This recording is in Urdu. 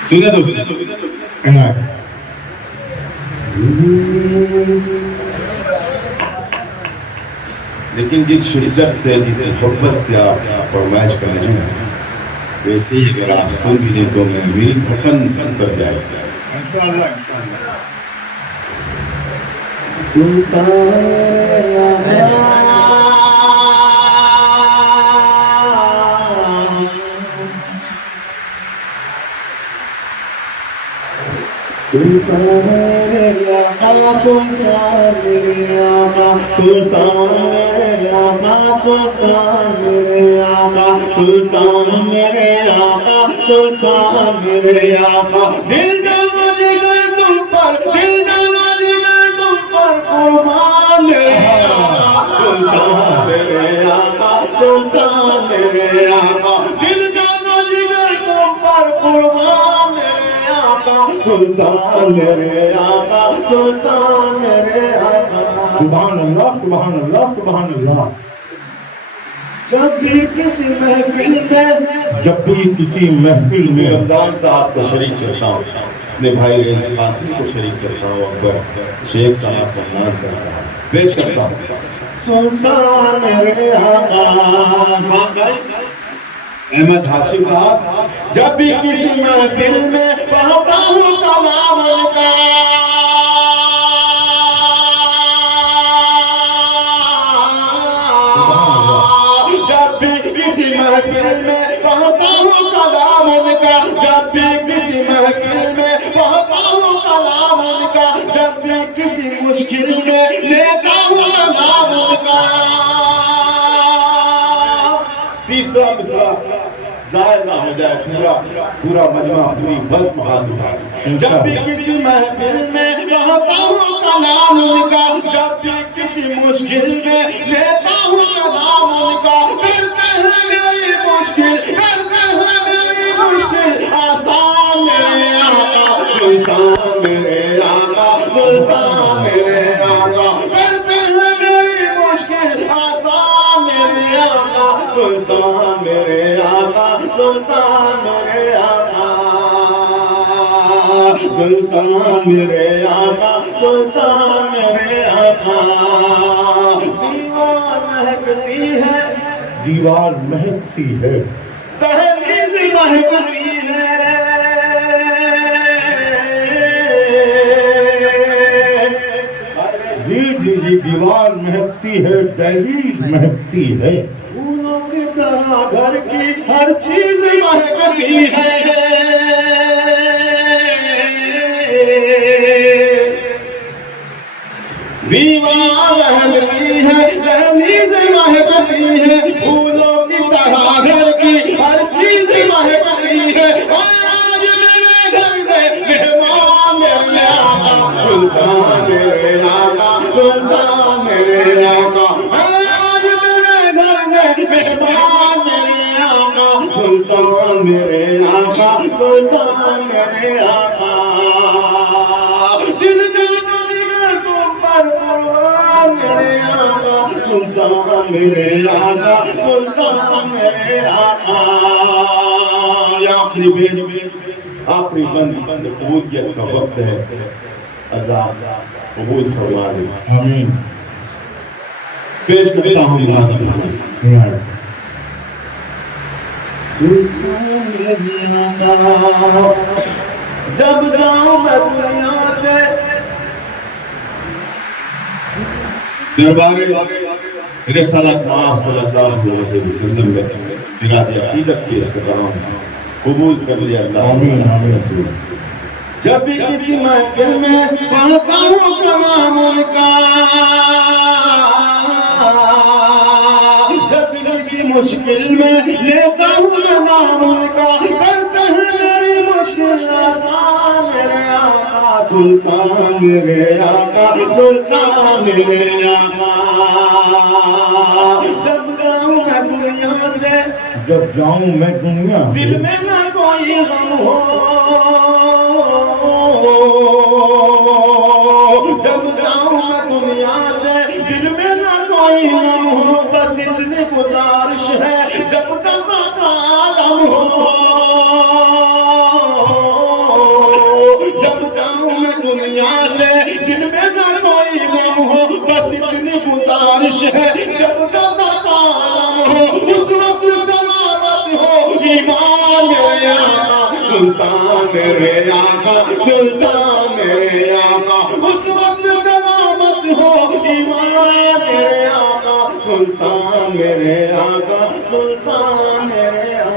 سنے دو لیکن جس شدت سے جس محبت سے آپ فرمائش کر رہے ہیں ویسے ہی اگر آپ سمجھیں تو میری تھکن اتر جائے انشاءاللہ سلطان میرے آقا سلطان میرے آقا سلطان میرے آقا سلطان میرے آقا سلطان میرے آقا سلطان میرے آقا دل جانا جگر تم پر دل جانا جگر تم پر قربان میرے آقا سلطان میرے آقا سلطان میرے آقا دل جانا جگر تم پر قربان سلطان میرے آقا سلطان میرے آقا سبحان اللہ سبحان اللہ سبحان اللہ جب بھی کسی محفل میں رمضان صاحب کو شریک کرتا ہوں اپنے بھائی رئیس قاسم کو شریک کرتا ہوں اکبر شیخ صاحب سلمان صاحب پیش کرتا ہوں سلطان میرے آقا احمد ہاشم صاحب جب بھی کسی محفل میں پڑھتا ہوں کلام کا جب بھی کسی محفل میں پڑھتا ہوں کلام کا جب بھی کسی محفل میں پڑھتا ہوں کلام کا جب بھی کسی مشکل میں لیتا ہوں کلام کا تیسرا مسئلہ ظاہر نہ ہو جائے پورا مجمع پوری بزم حاضر جب بھی کسی محفل میں پڑھتا ہوں کلام کا جب بھی کسی مشکل میں لیتا ہوں کلام کا کرتے ہیں میری مشکل کرتے ہیں میری مشکل آسان میرے آقا سلطان میرے آقا سلطان میرے آقا کرتے ہیں میری مشکل آسان میرے آقا سلطان میرے آقا سلطان میرے آقا سلطان میرے آقا سلطان میرے آقا دیوار مہکتی ہے دیوار مہکتی ہے دہلیز مہکتی ہے جی جی جی دیوار مہکتی ہے دہلیز مہکتی ہے پھولوں کی طرح گھر کی ہر چیز مہکتی ہے دیوار مہکتی ہے دہلیز مہکتی ہے پھولوں کی طرح گھر کی ہر چیز مہکتی ہے آج میرے گھر میں مہمان میرے آقا سلطان میرے آقا سلطان میرے آقا آج میرے گھر میں مہمان میرے آقا سلطان میرے آقا سلطان میرے آقا دل دل میرے آقا سلطان میرے آقا سلطان میرے آقا آخری بند قبولیت کا وقت ہے اللہ قبول فرما دے آمین پیش کرتا ہوں سلطان میرے آقا جب جاؤں میں دنیا سے دربار رسالت صلی اللہ علیہ وسلم میں خراج عقیدت پیش کر رہا ہوں قبول کر لیا اللہ آمین آمین جب بھی کسی محفل میں پڑھتا ہوں کلام کا جب بھی کسی مشکل میں لیتا ہوں کلام کا کرتے ہیں میری مشکل آسان میرے آقا سلطان میرے آقا سلطان میرے آقا جب جاؤں میں دنیا دل میں نہ کوئی غم ہو جب جاؤں میں دنیا سے دل میں نہ کوئی غم ہو بس اتنی گزارش ہے جب تک عالم ہو عرش ہے جب غضب عالم ہو اس وقت سلامت ہو ایمان میرے آقا سلطان میرے آقا سلطان میرے آقا اس وقت سلامت ہو ایمان میرے آقا سلطان میرے آقا سلطان میرے آقا